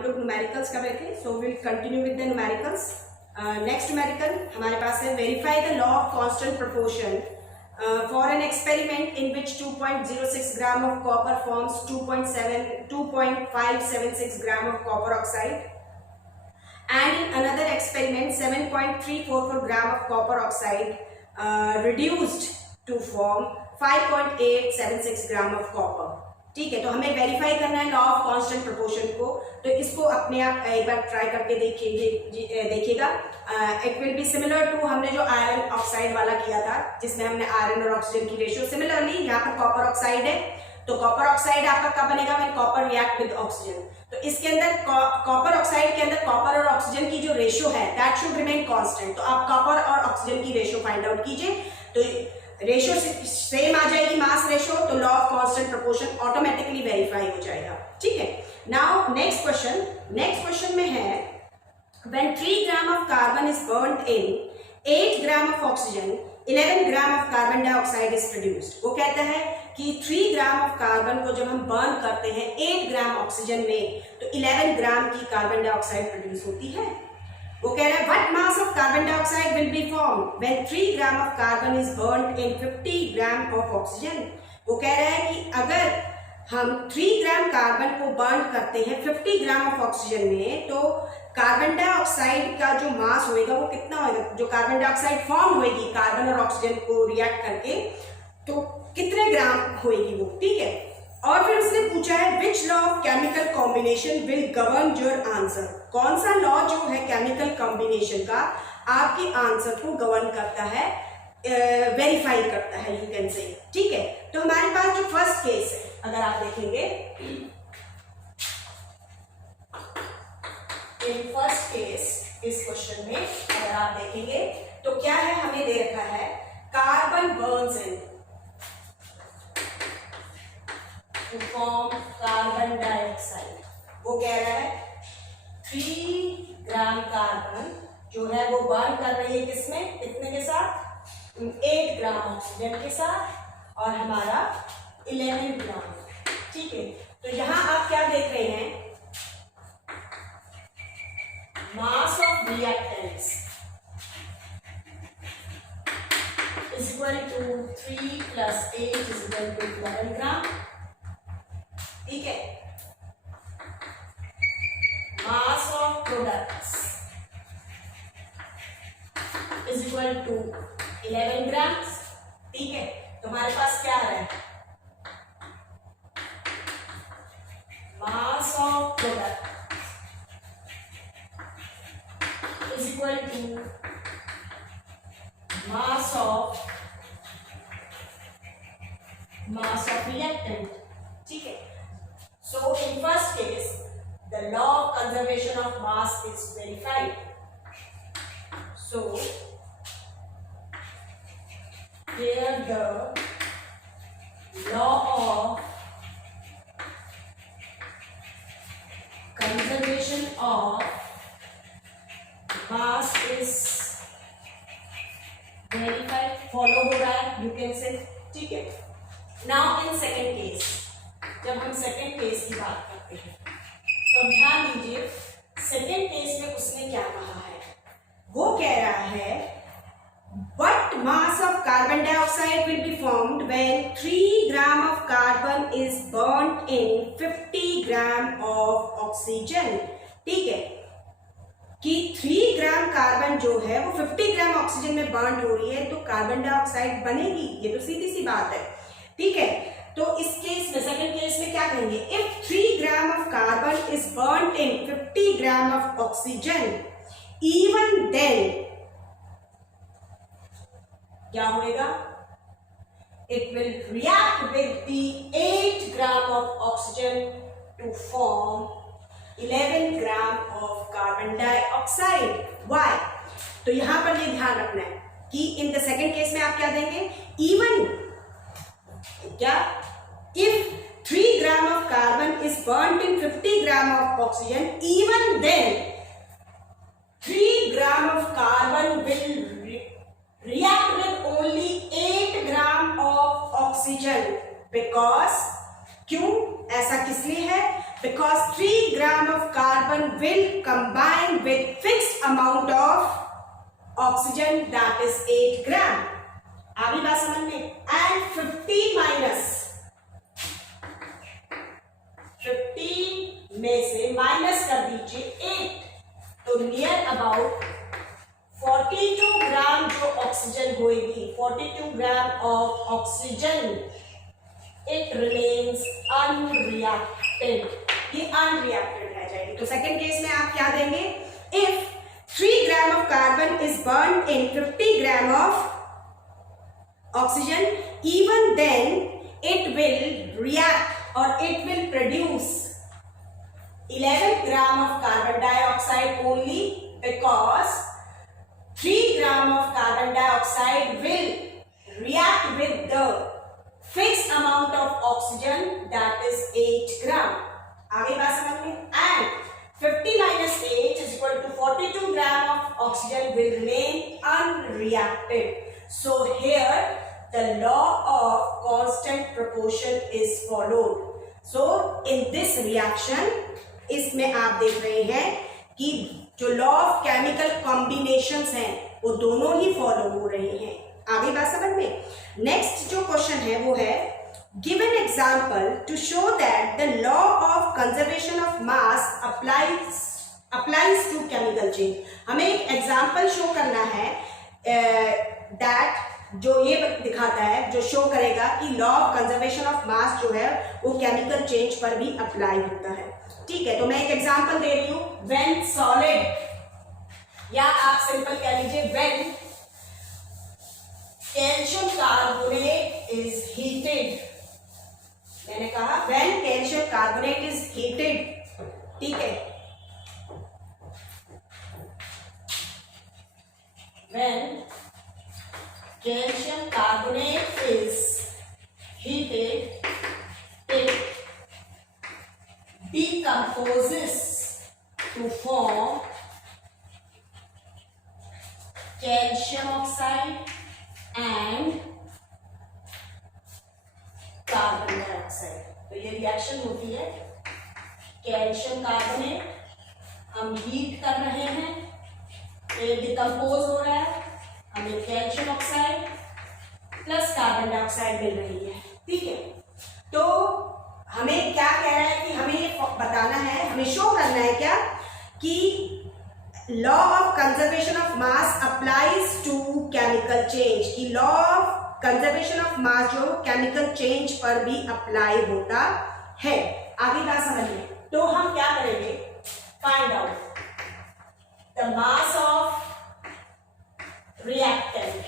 हम लोग न्यूमेरिकल्स कर रहे थे, so will continue with the numericals. Next numerical हमारे पास है verify the law of constant proportion for an experiment in which 2.06 gram of copper forms 2.576 gram of copper oxide and in another experiment 7.344 gram of copper oxide reduced to form 5.876 gram of copper। ठीक है, तो हमें verify करना है law of constant proportion को, तो इसको अपने आप एक बार ट्राई करके देखिएगा। It will be similar to हमने जो आयरन ऑक्साइड वाला किया था, जिसमें हमने आयरन और ऑक्सीजन की रेशियो, सिमिलरली यहाँ पर कॉपर ऑक्साइड है, तो कॉपर ऑक्साइड आपका कब बनेगा, when copper react with oxygen. तो इसके अंदर कॉपर ऑक्साइड के अंदर कॉपर और ऑक्सीजन की जो रेशियो है दैट शुड रिमेन कांस्टेंट। तो आप कॉपर और ऑक्सीजन की रेशियो फाइंड आउट कीजिए, तो रेशियो सेम आ जाएगी, मास रेशियो, तो law of constant proportion automatically verify हो जाएगा। ठीक है, नाउ नेक्स्ट क्वेश्चन में है when 3 gram of carbon is burned in 8 gram of oxygen 11 gram of carbon dioxide is produced. वो कहता है कि 3 ग्राम ऑफ कार्बन को जब हम बर्न करते हैं 8 ग्राम ऑक्सीजन में, तो 11 ग्राम की कार्बन डाइऑक्साइड प्रोड्यूस होती है। वो कह रहा है what mass of carbon dioxide will be form when 3 gram of carbon is burned in 50 gram of oxygen. वो कह रहा है कि अगर हम 3 ग्राम कार्बन को बर्न करते हैं 50 ग्राम ऑफ ऑक्सीजन में, तो कार्बन डाइऑक्साइड का जो मास होएगा वो कितना होएगा, जो कार्बन डाइऑक्साइड फॉर्म होएगी कार्बन और ऑक्सीजन को रिएक्ट करके, तो कितने ग्राम होएगी वो। ठीक है, और फिर उसने पूछा है which law of chemical combination will govern your answer. कौन सा लॉ जो है केमिकल कॉम्बिनेशन का आपके आंसर को गवर्न करता है, वेरीफाई करता है, यू कैन से। ठीक है, तो हमारे पास जो फर्स्ट केस है, अगर आप देखेंगे इन फर्स्ट केस, इस क्वेश्चन में अगर आप देखेंगे तो क्या है, हमें दे रखा है carbon burns in to form carbon dioxide. वो कह रहा है 3 ग्राम कार्बन जो है वो बर्न कर रही है किसमें, कितने के साथ, 8 ग्राम ऑक्सीजन के साथ, और हमारा 11 ग्राम। ठीक है, तो यहां आप क्या देख रहे हैं, mass of reactants is equal to 3 + 8 is equal to 11 gram. ठीक है, mass of products is equal to 11 grams. ठीक है, तो हमारे पास क्या है, mass of product is equal to mass of reactant. ठीक है, so in first case the law of conservation of mass is verified, so here the law of conservation of mass is verified, follow हो रहा है, you can say। ठीक है, now in second case, जब हम second case की बात करते हैं तो ध्यान दीजिए, सेकेंड केस में उसने क्या कहा है, वो कह रहा है what mass of carbon dioxide will be formed when 3 gram of carbon is burned in 50 gram of oxygen. ठीक है, कि 3 ग्राम कार्बन जो है वो 50 ग्राम ऑक्सीजन में बर्न हो रही है, तो कार्बन डाइऑक्साइड बनेगी, ये तो सीधी सी बात है। ठीक है, तो इस केस में, सेकंड केस में क्या कहेंगे, if 3 gram of carbon is burned in 50 gram of oxygen, even then क्या होएगा, it will react with the 8 gram of oxygen to form 11 gram of carbon dioxide. Why, तो यहां पर ये ध्यान रखना है कि इन द सेकंड केस में आप क्या देंगे, इवन क्या, if 3 gram of carbon is burnt in 50 gram of oxygen, even then 3 gram of carbon will react with only 8 gram of oxygen, because क्यों ऐसा किस लिए है, because 3 gram of carbon carbon will combine with fixed amount of oxygen, that is 8 gram. आगे बात समझ में. And 50 में से माइनस कर दीजिए 8, तो नियर अबाउट 42 ग्राम जो ऑक्सीजन होगी, 42 gram of oxygen, it remains unreacted. ये अनरिएक्टेड रह जाएगी. तो सेकेंड केस में आप क्या देंगे? If 3 gram of carbon is burn in 50 gram of oxygen, even then it will react और it will produce 11 gram of carbon dioxide only, because 3 gram of carbon dioxide will react with the fixed amount of oxygen, that is 8 gram. आगे बात समझ में. And 50 minus 8 is equal to 42 gram of oxygen will remain unreacted. So here the law of constant proportion is followed. So in this reaction, इसमें आप देख रहे हैं कि जो लॉ ऑफ केमिकल कॉम्बिनेशंस हैं वो दोनों ही फॉलो हो रहे हैं. आगे बात समझ में. नेक्स्ट जो क्वेश्चन है वो है, give an example to show that the law of conservation of mass applies to chemical change. हमें एक एग्जांपल शो करना है दैट जो ये दिखाता है, जो शो करेगा कि law of conservation of mass जो है वो केमिकल चेंज पर भी अप्लाई होता है. ठीक है, तो मैं एक एग्जांपल दे रही हूं. व्हेन सॉलिड, या आप सिंपल कह लीजिए when calcium carbonate is heated. मैंने कहा when calcium carbonate is heated. ठीक है, when calcium carbonate is heated, it decomposes to form calcium oxide and carbon dioxide. तो ये रिएक्शन होती है. कैल्शियम कार्बोनेट हम हीट कर रहे हैं, ये डिकम्पोज हो रहा है, हमें calcium oxide plus carbon dioxide मिल रही है. ठीक है, तो हमें क्या कह रहा है कि हमें बताना है, हमें शो करना है क्या कि law of conservation of mass applies to chemical change. कि law of conservation of mass जो केमिकल चेंज पर भी अप्लाई होता है. आगे बात समझिए. तो हम क्या करेंगे, find out the mass of reactant.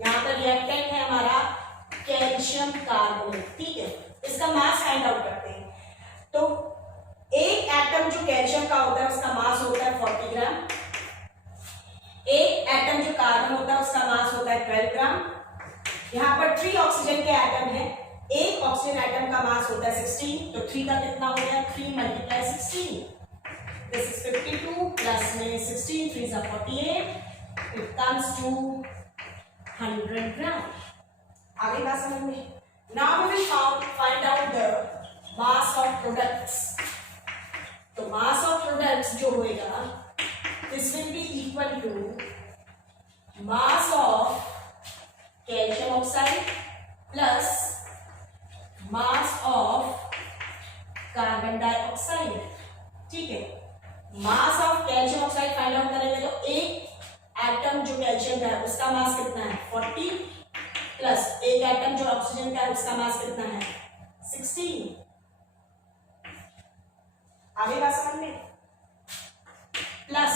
यहां पर रिएक्टेंट है हमारा कैल्शियम कार्बोनेट. ठीक है, इसका मास फाइंड आउट करते हैं. तो एक एटम जो कैल्शियम का होता है उसका मास होता है 40 ग्राम. एक एटम जो कार्बन होता है उसका मास होता है 12 ग्राम. यहां पर 3 ऑक्सीजन के एटम है. एक ऑक्सीजन एटम का मास होता है 16. तो 3 का कितना हो गया, 3 × 16. दिस इज 52 प्लस में 16, 3 is 48. It comes to 100 gram. आगे बात समझ में. Now we will find out the mass of products. तो mass of products जो होएगा, this will be equal to mass of calcium oxide plus mass of carbon dioxide. ठीक है, mass of calcium oxide find out करेंगे तो एक atom जो calcium का है उसका मास कितना है 40, प्लस एक एटम जो ऑक्सीजन का है उसका मास कितना है 16. आगे बात समझ में. प्लस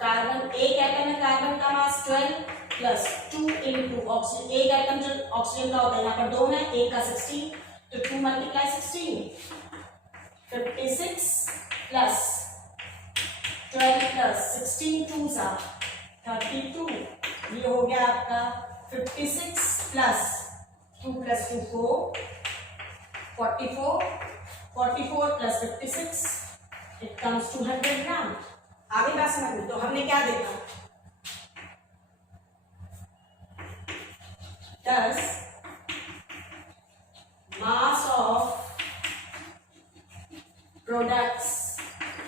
कार्बन, एक एटम है कार्बन का मास 12 प्लस 2 × ऑक्सीजन. एक एटम जो ऑक्सीजन का होता है यहाँ पर 2 है, एक का 16, तो 2 × 16 56 प्लस 12 प्लस 16 2s are 32. ये हो गया आपका 56 plus 2 plus 2 4 44. 44 plus 56 it comes to 100 gram. आगे बात समझ में. तो हमने क्या देखा, 10 mass of products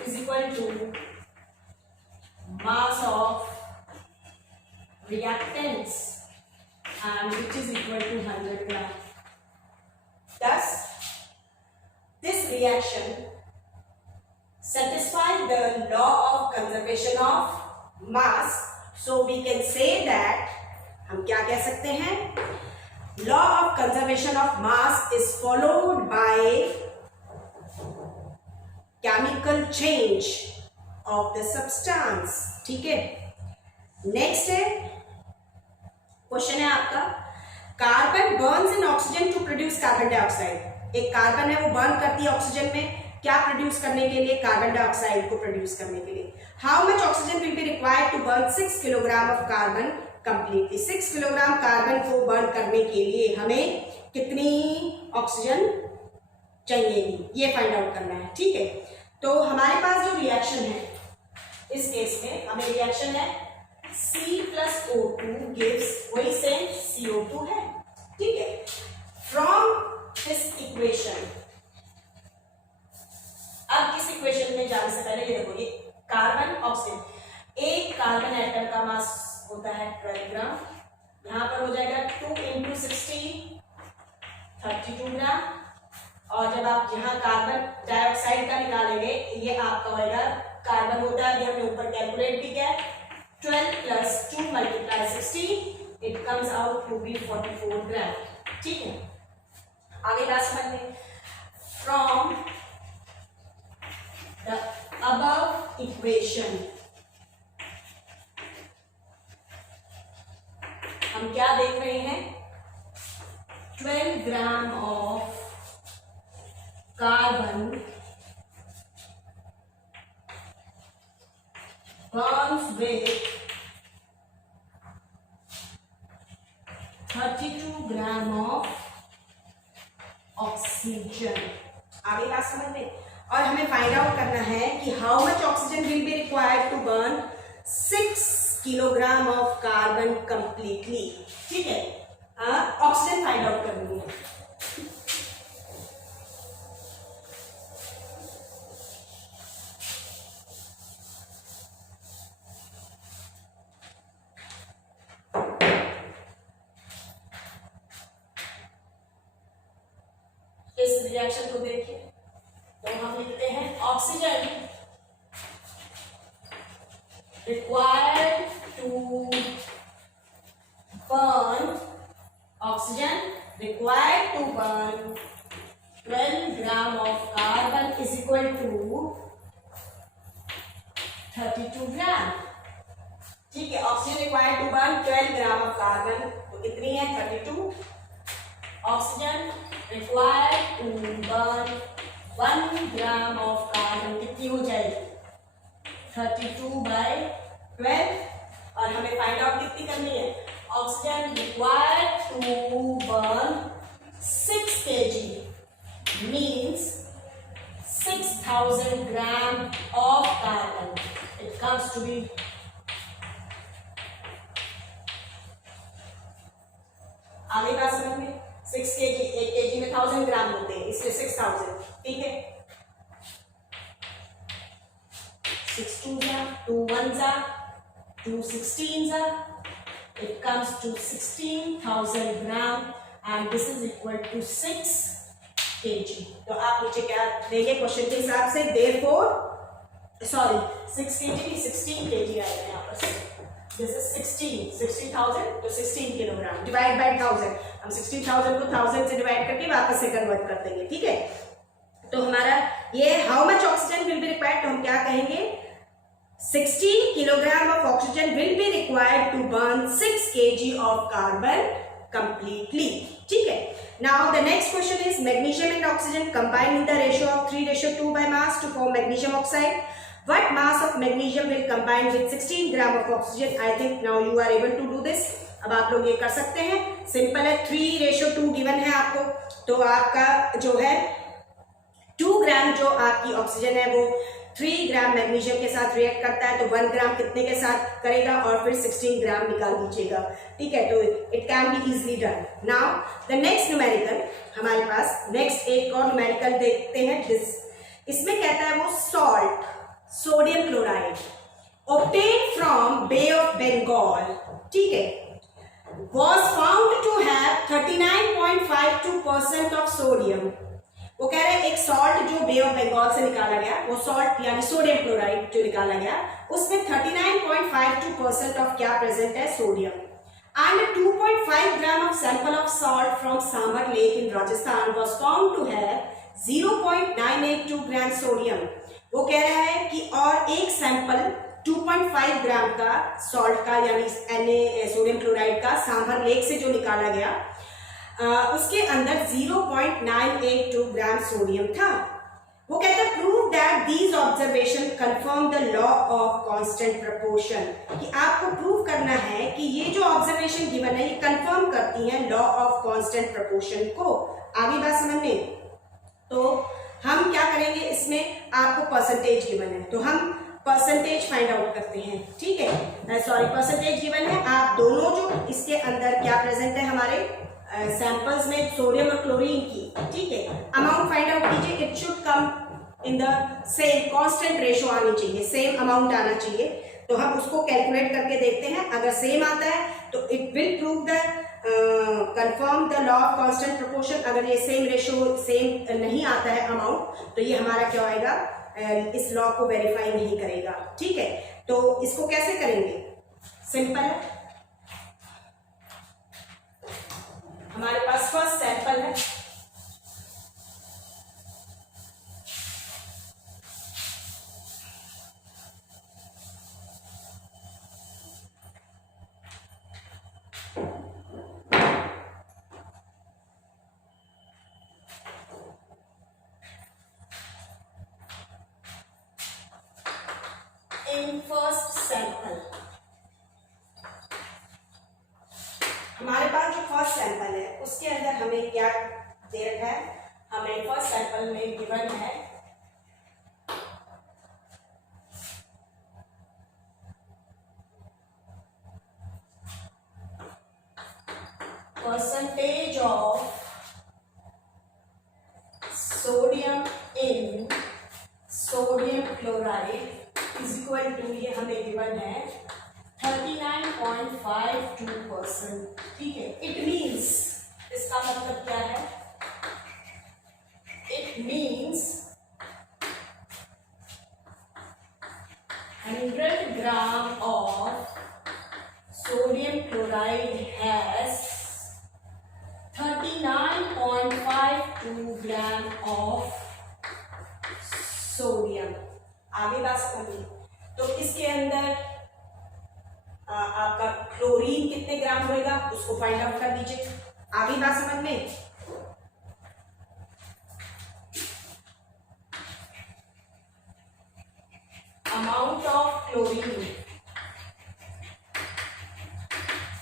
is equal to mass of reactants and which is equal to 100 gram. Thus, this reaction satisfies the law of conservation of mass. So we can say that हम क्या कह सकते हैं, law of conservation of mass is followed by chemical change of the substance. ठीक है, next है question है आपका, carbon burns in oxygen to produce carbon dioxide. एक कार्बन है वो बर्न करती है ऑक्सीजन में, क्या प्रोड्यूस करने के लिए, कार्बन डाइऑक्साइड को प्रोड्यूस करने के लिए। How much oxygen will be required to burn 6 kilogram of carbon completely. 6 kilogram carbon को बर्न करने के लिए हमें कितनी ऑक्सीजन चाहिएगी, ये फाइंड आउट करना है। ठीक है, तो हमारे पास जो रिएक्शन है इस केस में हमें रिएक्शन है C+O2 gives वही सेम CO2 है। ठीक है, फ्रॉम दिस इक्वेशन, अब इस इक्वेशन में जाने से पहले ये देखो, ये कार्बन ऑक्सीजन, एक कार्बन एटम का मास होता है 12 ग्राम, यहां पर हो जाएगा 2 × 60 32 ग्राम, और जब आप यहाँ कार्बन डाइऑक्साइड का निकालेंगे ये आपका होगा, कार्बन होता है अभी हमने ऊपर कैलकुलेट भी किया, 12 + 2 × 60 it comes out to be 44 gram. ठीक है, आगे बात समझ में, फ्रॉम द अबव इक्वेशन हम क्या देख रहे हैं, 12 gram of carbon burns with 32 gram of oxygen. आगे बात समझ में, और हमें फाइंड आउट करना है कि how much oxygen will be required to burn 6 kilogram of carbon completely. ठीक है, ऑक्सीजन फाइंड आउट करनी है। इस रिएक्शन को देखिए, तो हम लिखते हैं oxygen required to burn, oxygen required to burn 12 gram of carbon is equal to 32 gram। ठीक है, oxygen required to burn 12 gram of carbon, तो कितनी है 32। Oxygen required to burn 1 gram of carbon कितनी हो जाएगी 32/12, और हमें फाइंड आउट कितनी करनी है, oxygen required to burn 6 kg means 6000 gram of carbon, it comes to be आगे बात समझ में, 6 kg, 1 kg में 1000 ग्राम होते हैं, इसलिए 6000। ठीक है, 6 2s are 2 1s are 2 16s are, it comes to 16,000 gram and this is equal to 6 kg। तो आप नीचे क्या देंगे क्वेश्चन के हिसाब से, therefore सॉरी 6 kg 16 kg आएगा यहाँ पर, दिस इज 16,000 तो 16 किलोग्राम डिवाइड बाय 1000, हम 16,000 को 1000 से डिवाइड करके वापस से कन्वर्ट कर देंगे। ठीक है, तो हमारा ये how much oxygen will be required, तो हम क्या कहेंगे 16 kilogram of oxygen will be required to burn 6 kg of carbon completely। ठीक है, now the next question is magnesium and oxygen combine in the ratio of 3:2 by mass to form magnesium oxide। What mass of magnesium will combine with 16 gram of oxygen? I think now you are able to do this। अब आप लोग ये कर सकते हैं, simple है, 3:2 given है आपको, तो आपका जो है 2 ग्राम जो आपकी ऑक्सीजन है वो 3 ग्राम मैग्नीशियम के साथ रिएक्ट करता है, तो 1 ग्राम कितने के साथ करेगा, और फिर 16 ग्राम निकाल दीजिएगा। ठीक है, तो it can be easily done. Now the next numerical, हमारे पास नेक्स्ट एक और न्यूमेरिकल देखते हैं। इसमें कहता है वो salt sodium chloride obtained from Bay of Bengal, ठीक है, was found to have 39.52% of sodium. वो कह रहे हैं एक सॉल्ट जो बे ऑफ बंगाल से निकाला गया, वो सॉल्ट यानी सोडियम क्लोराइड जो निकाला गया, उसमें 39.52% ऑफ क्या प्रेजेंट है, sodium. And 2.5 gram of sample of salt from Sambar Lake in Rajasthan was found to have 0.982 gram sodium. वो कह रहा है कि और एक सैंपल 2.5 ग्राम का सॉल्ट का यानी सोडियम क्लोराइड का सांभर लेक से जो निकाला गया, उसके अंदर 0.982 ग्राम सोडियम था. वो कहते हैं prove that these observation confirm the law of constant proportion, कि आपको प्रूव करना है कि ये जो ऑब्जर्वेशन गिवन है ये कंफर्म करती है लॉ ऑफ कांस्टेंट प्रोपोर्शन को. आगे बात समझ में. तो हम क्या करेंगे, इसमें आपको परसेंटेज गिवन है तो हम परसेंटेज फाइंड आउट करते हैं. ठीक है, सॉरी परसेंटेज गिवन है. आप दोनों जो इसके अंदर क्या प्रेजेंट है हमारे सैंपल्स में सोडियम और क्लोरीन की, ठीक है, अमाउंट फाइंड आउट कीजिए. It should come in the same constant ratio आनी चाहिए, सेम अमाउंट आना चाहिए. तो हम उसको कैलकुलेट करके देखते हैं. अगर सेम आता है तो it will prove the confirm the law of constant proportion. अगर ये सेम रेशो सेम नहीं आता है अमाउंट तो ये हमारा क्या होएगा, इस लॉ को वेरीफाई नहीं करेगा. ठीक है, तो इसको कैसे करेंगे, सिंपल है. हमारे पास फर्स्ट सैंपल है, इन फर्स्ट सैंपल हमारे पास जो फर्स्ट सैंपल है उसके अंदर हमें क्या दे रखा है, हमें फर्स्ट सैंपल में गिवन है percentage of sodium in sodium chloride is equal to, ये हमें गिवन है 39.52%. ठीक है, इट मीन्स, इसका मतलब क्या है, it means 100 gram of sodium chloride has 39.52 gram of sodium. आगे बात समझिए. तो इसके अंदर आपका क्लोरीन कितने ग्राम होएगा उसको फाइंड आउट कर दीजिए. आगे बात समझ में. अमाउंट ऑफ क्लोरीन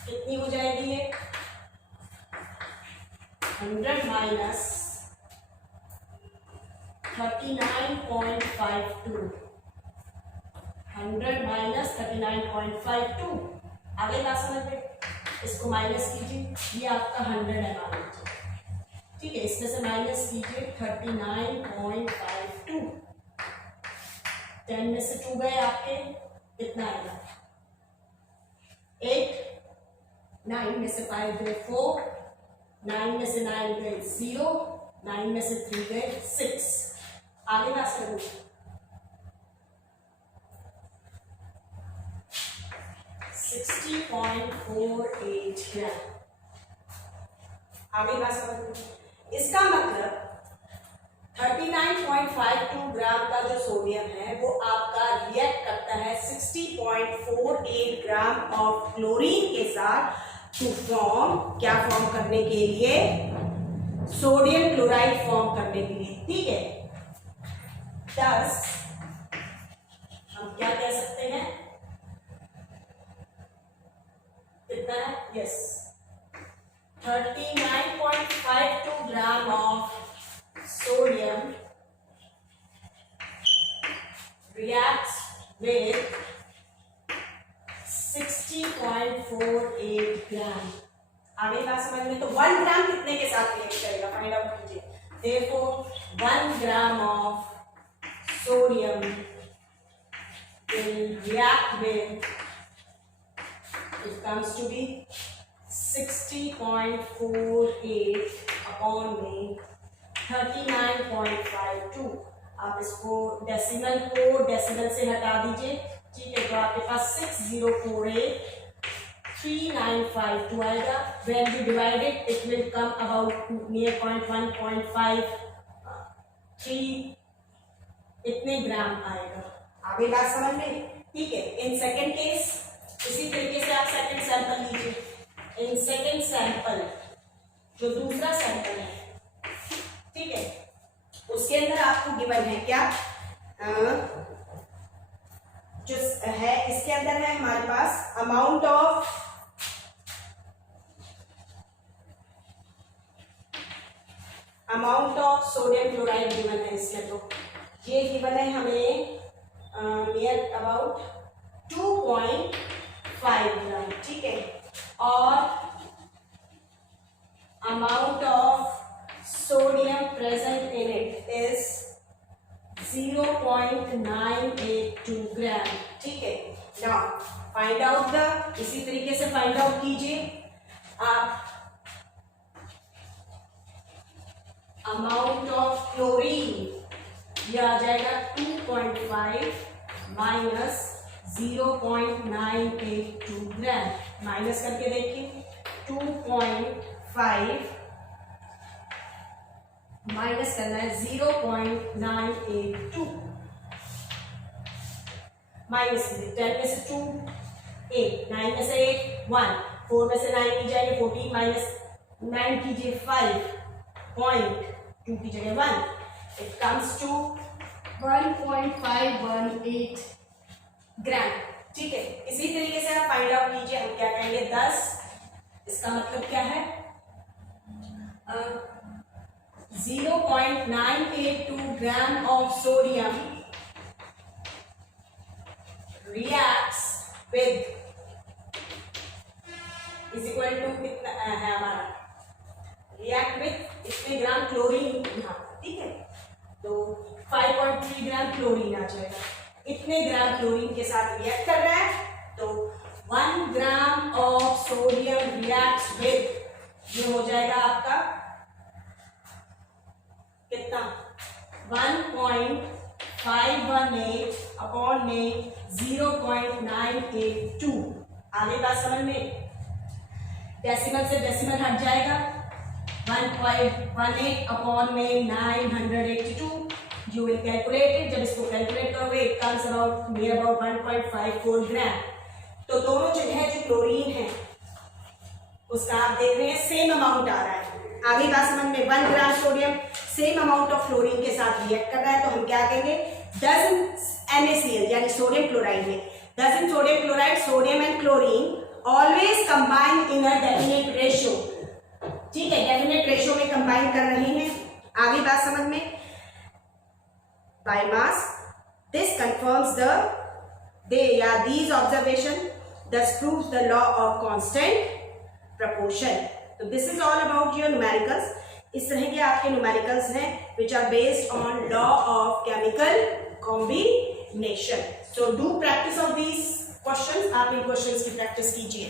कितनी हो जाएगी, ये 100 माइनस 39.52, 100 माइनस 39.52. आगे बात समझ में. इसको माइनस कीजिए, ये आपका 100 है मान लीजिए. ठीक है, इसमें से माइनस कीजिए 39.52. 10 में से 2 गए आपके, कितना आएगा 8. 9 में से 5 गए 4, 9 में से 9 गए 0, 9 में से 3 गए 6. आगे बात करूँ, 60.48 ग्राम. आगे बात समझ. इसका मतलब 39.52 ग्राम का जो सोडियम है वो आपका रिएक्ट करता है 60.48 ग्राम ऑफ क्लोरीन के साथ टू फॉर्म, क्या फॉर्म करने के लिए, सोडियम क्लोराइड फॉर्म करने के लिए. ठीक है, thus हम क्या कह सकते हैं, कितना है, yes 39.52 gram of sodium reacts with 60.48 ग्राम. आगे बात समझ में. तो 1 ग्राम कितने के साथ रिएक्ट करेगा, फाइंड आउट कीजिए. Therefore 1 gram of sodium will react with, it comes to be 60.48 upon में 39.52। आप इसको डेसिमल से हटा दीजिए, ठीक है, तो आपके पास 60483952 आएगा। When we divide it, it will come about near 0.153 इतने ग्राम आएगा। आगे बात समझ में, ठीक है। इन सेकेंड केस इसी तरीके से आप सेकेंड सैंपल लीजिए। इन सेकेंड सैंपल जो दूसरा सैंपल है, ठीक है, उसके अंदर आपको गिवन है क्या, जो है इसके अंदर है हमारे पास amount of sodium chloride given है इसमें। तो ये गिवन है हमें नियर अबाउट 2.5 ग्राम, ठीक है, और amount of sodium present in it is 0.982 ग्राम, ठीक है। नाउ फाइंड आउट द, इसी तरीके से फाइंड आउट कीजिए आप अमाउंट ऑफ क्लोरीन, यह आ जाएगा 2.5 माइनस 0.982 ग्राम। माइनस करके देखिए, 2.5 माइनस करना है 0.982, माइनस 10 में से 2 8, 9 में से 8 1, 4 में से 9 की जाएगी 14, माइनस 9 कीजिए 5.2 की जगह 1, इट कम्स टू 1.518 ग्राम, ठीक है। इसी तरीके से आप फाइंड आउट कीजिए, हम क्या कहेंगे 10, इसका मतलब क्या है 0.982 gram of sodium reacts with is equal to कितना है हमारा, react with इतने ग्राम क्लोरीन यहाँ, ठीक है, तो 5.3 ग्राम क्लोरीन आ जाएगा। इतने ग्राम क्लोरीन के साथ रिएक्ट कर रहा है, तो 1 gram of sodium reacts with, ये हो जाएगा आपका कितना 1.518 अपॉन में 0.982। आगे बात समझ में, डेसिमल से डेसिमल हट जाएगा, 1.18 अपॉन में 982। यू विल कैलकुलेट इट, जब इसको कैलकुलेट करोगे it comes about near about 1.54 ग्राम। तो दोनों जगह जो क्लोरीन है उसका आप देख रहे हैं सेम अमाउंट आ रहा है। आगे बात समझ में, 1 gram sodium same amount of chlorine के साथ रिएक्ट कर रहा है, तो हम क्या कहेंगे डजन NaCl यानी सोडियम क्लोराइड में, डजन sodium chloride, sodium and chlorine always combine in a definite ratio, ठीक है, डेफिनेट रेशियो में कंबाइन कर रहे हैं। आगे बात समझ में, by mass, this confirms these observation thus proves the law of constant proportion। तो this is all about your numericals। इस तरह के आपके numericals हैं which are based on law of chemical combination। So do practice of these questions, आप इन questions की practice कीजिए।